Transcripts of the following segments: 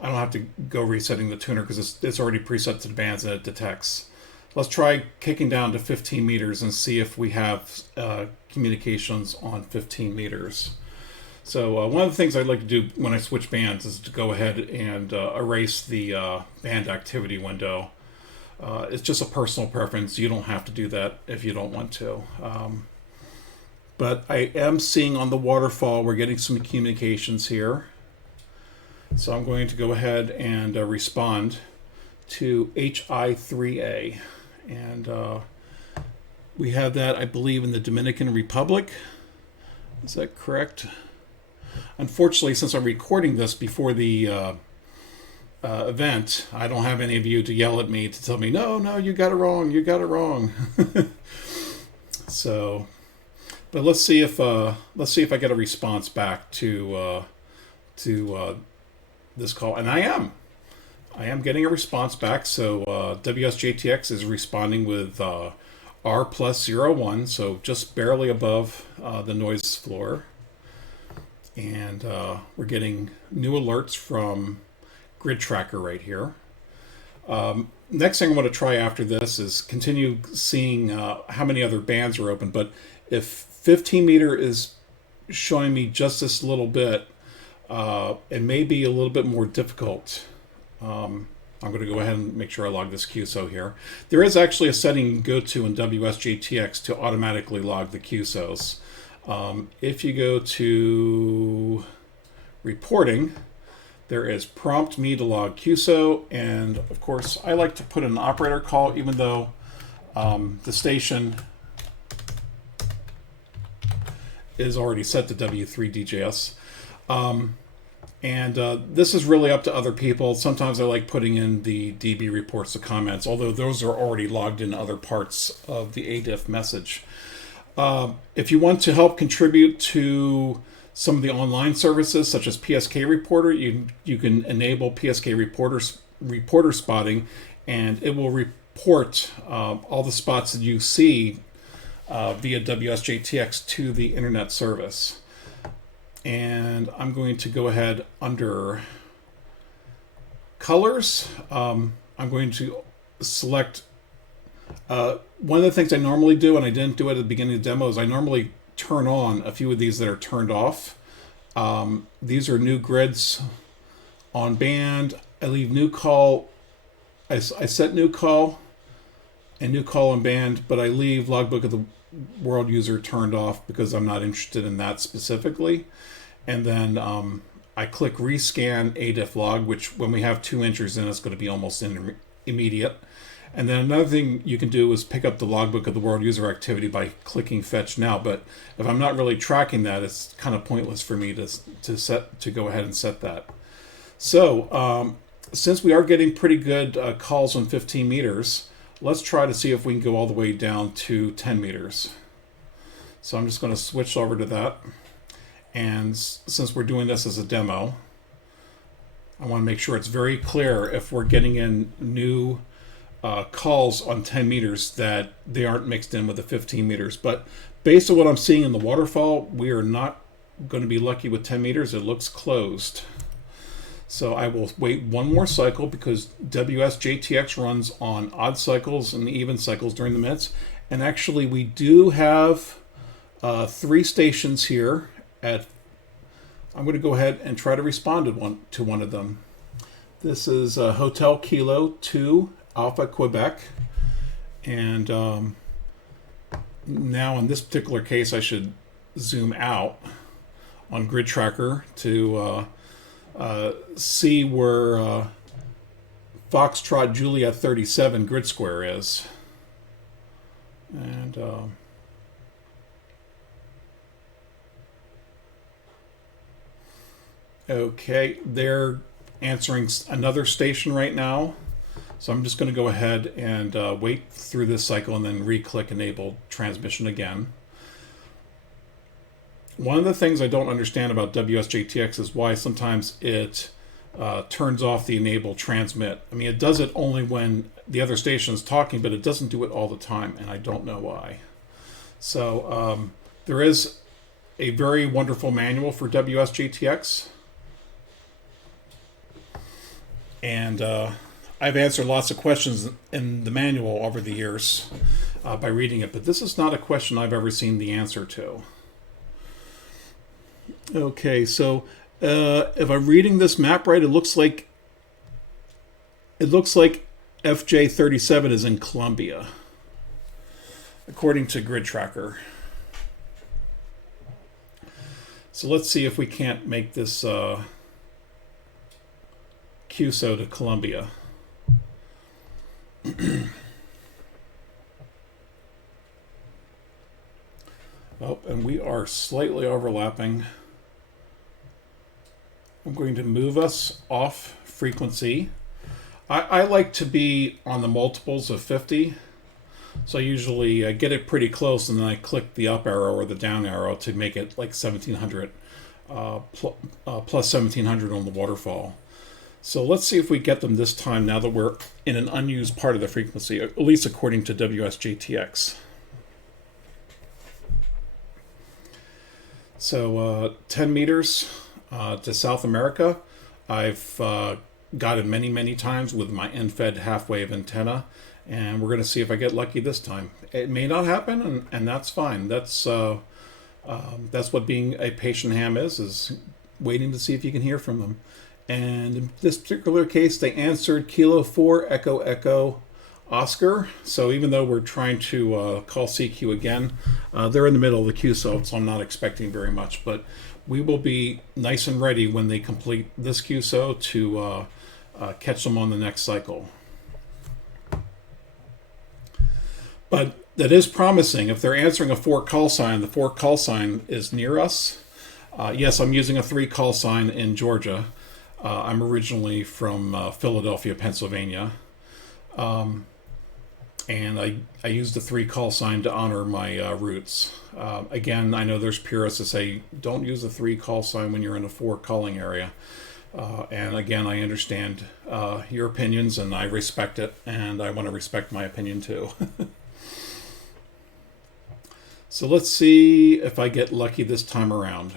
I don't have to go resetting the tuner because it's already preset to the bands and it detects. Let's try kicking down to 15 meters and see if we have communications on 15 meters. So one of the things I'd like to do when I switch bands is to go ahead and erase the band activity window. It's just a personal preference. You don't have to do that if you don't want to. But I am seeing on the waterfall we're getting some communications here. So I'm going to go ahead and respond to HI3A. And we have that, I believe, in the Dominican Republic. Is that correct? Unfortunately, since I'm recording this before the event, I don't have any of you to yell at me to tell me, no, you got it wrong, you got it wrong. So, but let's see if I get a response back to this call, and I am getting a response back. So WSJTX is responding with R plus 01, so just barely above the noise floor. And we're getting new alerts from Grid Tracker right here. Next thing I want to try after this is continue seeing how many other bands are open. But if 15 meter is showing me just this little bit, it may be a little bit more difficult. I'm going to go ahead and make sure I log this QSO here. There is actually a setting you can go to in WSJTX to automatically log the QSOs. If you go to reporting, there is prompt me to log QSO, and of course I like to put an operator call even though the station is already set to W3DJS. And this is really up to other people. Sometimes I like putting in the DB reports, the comments, although those are already logged in other parts of the ADIF message. If you want to help contribute to some of the online services, such as PSK Reporter, you can enable PSK reporter spotting, and it will report all the spots that you see via WSJTX to the internet service. And I'm going to go ahead under colors. I'm going to select one of the things I normally do, and I didn't do it at the beginning of the demo, is I normally turn on a few of these that are turned off. These are new grids on band. I leave new call. I set new call and new call on band, but I leave logbook of the world user turned off because I'm not interested in that specifically. And then I click rescan ADIF log, which when we have 2 entries in, it's going to be almost immediate. And then another thing you can do is pick up the logbook of the world user activity by clicking fetch now. But if I'm not really tracking that, it's kind of pointless for me to go ahead and set that. So since we are getting pretty good calls on 15 meters, let's try to see if we can go all the way down to 10 meters. So I'm just going to switch over to that. And since we're doing this as a demo, I want to make sure it's very clear if we're getting in new calls on 10 meters that they aren't mixed in with the 15 meters. But based on what I'm seeing in the waterfall, we are not going to be lucky with 10 meters. It looks closed. So I will wait one more cycle because WSJTX runs on odd cycles and even cycles during the minutes. And actually we do have 3 stations here I'm going to go ahead and try to respond to one of them. This is Hotel Kilo 2 Alpha Quebec, and now in this particular case I should zoom out on Grid Tracker to see where Foxtrot Juliet 37 grid square is. And okay, they're answering another station right now. So I'm just going to go ahead and wait through this cycle and then re-click enable transmission again. One of the things I don't understand about WSJTX is why sometimes it turns off the enable transmit. I mean, it does it only when the other station is talking, but it doesn't do it all the time, and I don't know why. So there is a very wonderful manual for WSJTX. And I've answered lots of questions in the manual over the years by reading it, but this is not a question I've ever seen the answer to. Okay, so if I'm reading this map right, it looks like FJ37 is in Colombia, according to Grid Tracker. So let's see if we can't make this QSO to Colombia. Oh, and we are slightly overlapping. I'm going to move us off frequency. I like to be on the multiples of 50. So I usually get it pretty close, and then I click the up arrow or the down arrow to make it like 1700, plus 1700 on the waterfall. So let's see if we get them this time now that we're in an unused part of the frequency, at least according to WSJT-X. So 10 meters to South America. I've got it many, many times with my end-fed half-wave antenna, and we're going to see if I get lucky this time. It may not happen, and that's fine. That's what being a patient ham is waiting to see if you can hear from them. And in this particular case, they answered Kilo 4 Echo Echo Oscar. So even though we're trying to call CQ again, they're in the middle of the QSO, so I'm not expecting very much. But we will be nice and ready when they complete this QSO to catch them on the next cycle. But that is promising. If they're answering a 4 call sign, the 4 call sign is near us. Yes, I'm using a 3 call sign in Georgia. I'm originally from Philadelphia, Pennsylvania. And I used the 3 call sign to honor my roots. Again, I know there's purists that say don't use the 3 call sign when you're in a 4 calling area. And again, I understand your opinions, and I respect it, and I want to respect my opinion too. So let's see if I get lucky this time around.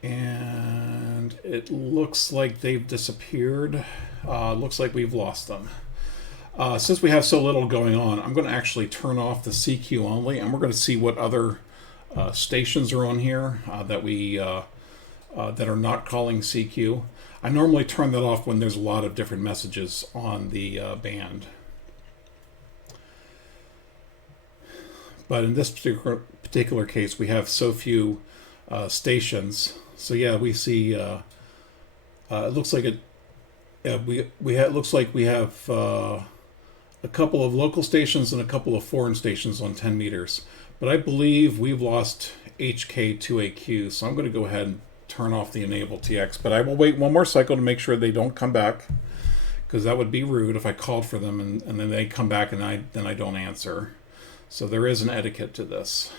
And it looks like they've disappeared. Looks like we've lost them. Since we have so little going on, I'm going to actually turn off the CQ only, and we're going to see what other stations are on here that are not calling CQ. I normally turn that off when there's a lot of different messages on the band. But in this particular case, we have so few stations. So yeah, we see. It looks like it. Looks like we have a couple of local stations and a couple of foreign stations on 10 meters. But I believe we've lost HK2AQ, so I'm going to go ahead and turn off the enable TX. But I will wait one more cycle to make sure they don't come back, because that would be rude if I called for them and then they come back and I don't answer. So there is an etiquette to this.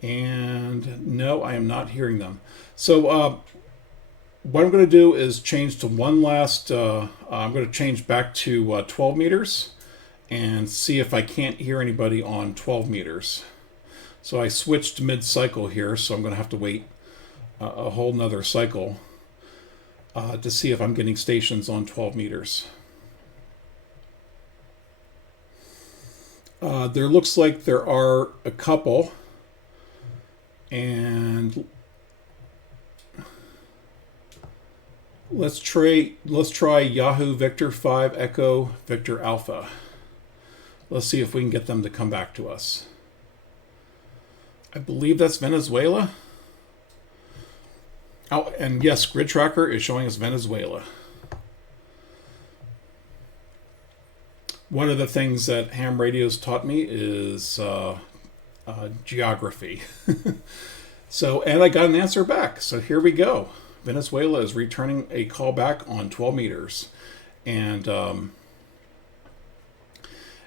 And no, I am not hearing them. So what I'm going to do is change to one last, I'm going to change back to 12 meters and see if I can't hear anybody on 12 meters. So I switched mid-cycle here, so I'm going to have to wait a whole nother cycle to see if I'm getting stations on 12 meters. There looks like there are a couple, and let's try Yahoo Victor 5 Echo Victor Alpha. Let's see if we can get them to come back to us. I believe that's Venezuela. Oh, and yes, Grid Tracker is showing us Venezuela. One of the things that ham radios taught me is geography. So, and I got an answer back. So here we go. Venezuela is returning a call back on 12 meters. And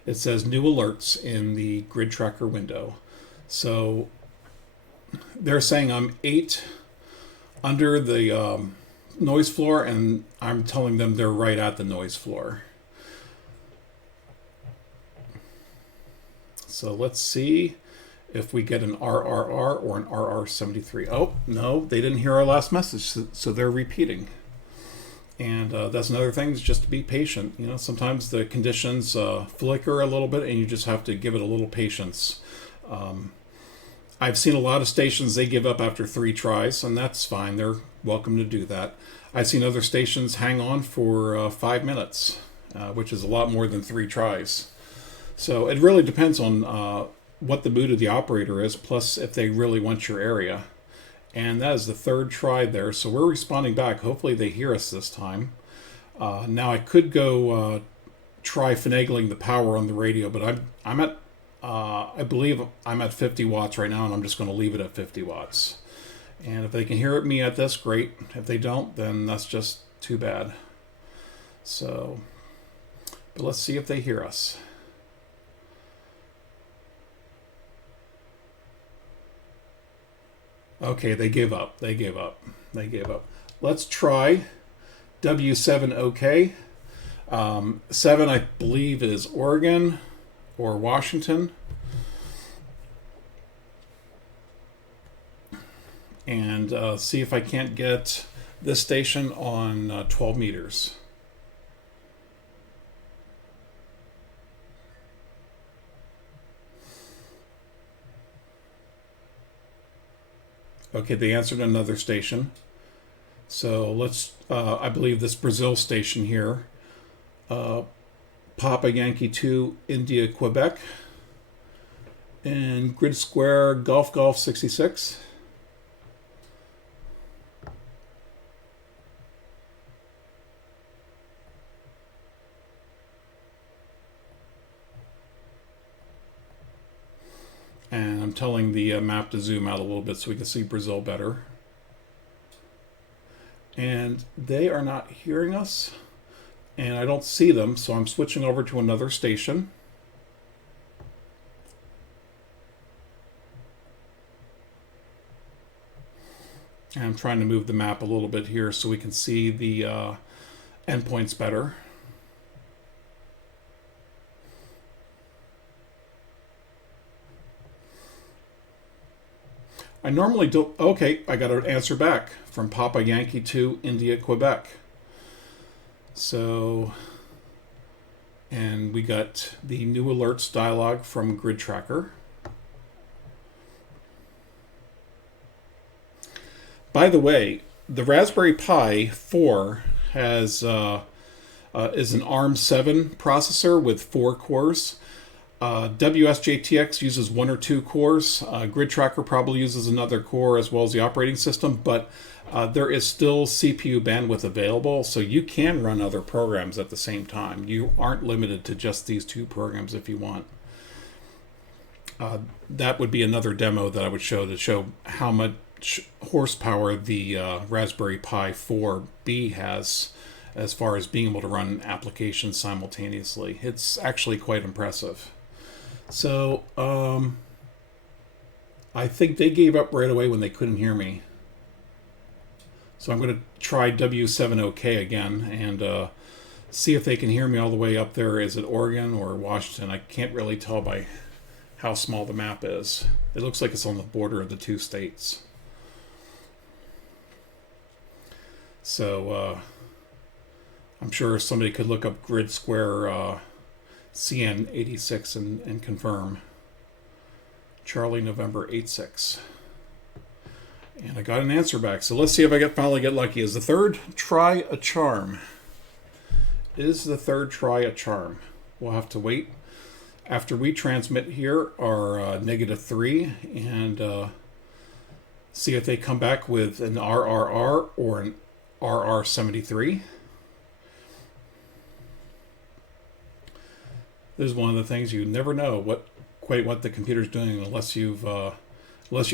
it says new alerts in the Grid Tracker window. So they're saying I'm 8 under the noise floor, and I'm telling them they're right at the noise floor. So let's see if we get an RRR or an RR73. Oh, no, they didn't hear our last message, so they're repeating. And that's another thing, is just to be patient. You know, sometimes the conditions flicker a little bit, and you just have to give it a little patience. I've seen a lot of stations, they give up after 3 tries, and that's fine. They're welcome to do that. I've seen other stations hang on for 5 minutes, which is a lot more than 3 tries. So it really depends on what the mood of the operator is, plus if they really want your area. And that is the 3rd try there, so we're responding back. Hopefully they hear us this time. Now I could go try finagling the power on the radio, but I'm at I believe I'm at 50 watts right now, and I'm just going to leave it at 50 watts. And if they can hear me at this, great. If they don't, then that's just too bad. So, but let's see if they hear us. Okay, they gave up. They gave up. They gave up. Let's try W7OK. 7, I believe, is Oregon or Washington. And see if I can't get this station on 12 meters. Okay, they answered another station. So let's, I believe this Brazil station here, Papa Yankee 2, India, Quebec, and Grid Square, Golf 66. And I'm telling the map to zoom out a little bit so we can see Brazil better. And they are not hearing us. And I don't see them, so I'm switching over to another station. And I'm trying to move the map a little bit here so we can see the endpoints better. I normally do. Okay, I got an answer back from Papa Yankee 2, India, Quebec. So, and we got the new alerts dialog from Grid Tracker. By the way, the Raspberry Pi 4 has is an ARM7 processor with 4 cores. WSJT-X uses 1 or 2 cores. Grid Tracker probably uses another core as well as the operating system, but there is still CPU bandwidth available, so you can run other programs at the same time. You aren't limited to just these 2 programs if you want. That would be another demo that I would show to show how much horsepower the Raspberry Pi 4B has as far as being able to run applications simultaneously. It's actually quite impressive. So, I think they gave up right away when they couldn't hear me. So I'm going to try W7OK again and see if they can hear me all the way up there. Is it Oregon or Washington? I can't really tell by how small the map is. It looks like it's on the border of the 2 states. So, I'm sure somebody could look up Grid Square CN86 and confirm. Charlie November 86. And I got an answer back. So let's see if I finally get lucky. Is the 3rd try a charm? Is the 3rd try a charm? We'll have to wait. After we transmit here our -3 and see if they come back with an RRR or an RR73. This is one of the things you never know quite what the computer's doing unless you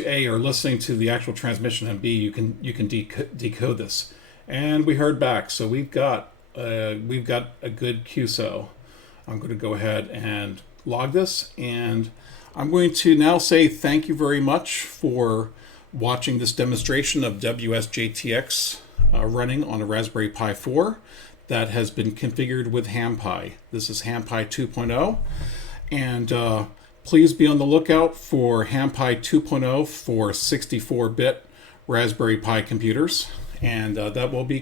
A, are listening to the actual transmission, and B, you can decode this. And we heard back, so we've got a good QSO. I'm going to go ahead and log this, and I'm going to now say thank you very much for watching this demonstration of WSJT-X running on a Raspberry Pi 4 that has been configured with HamPi. This is HamPi 2.0, and please be on the lookout for HamPi 2.0 for 64-bit Raspberry Pi computers, and that will be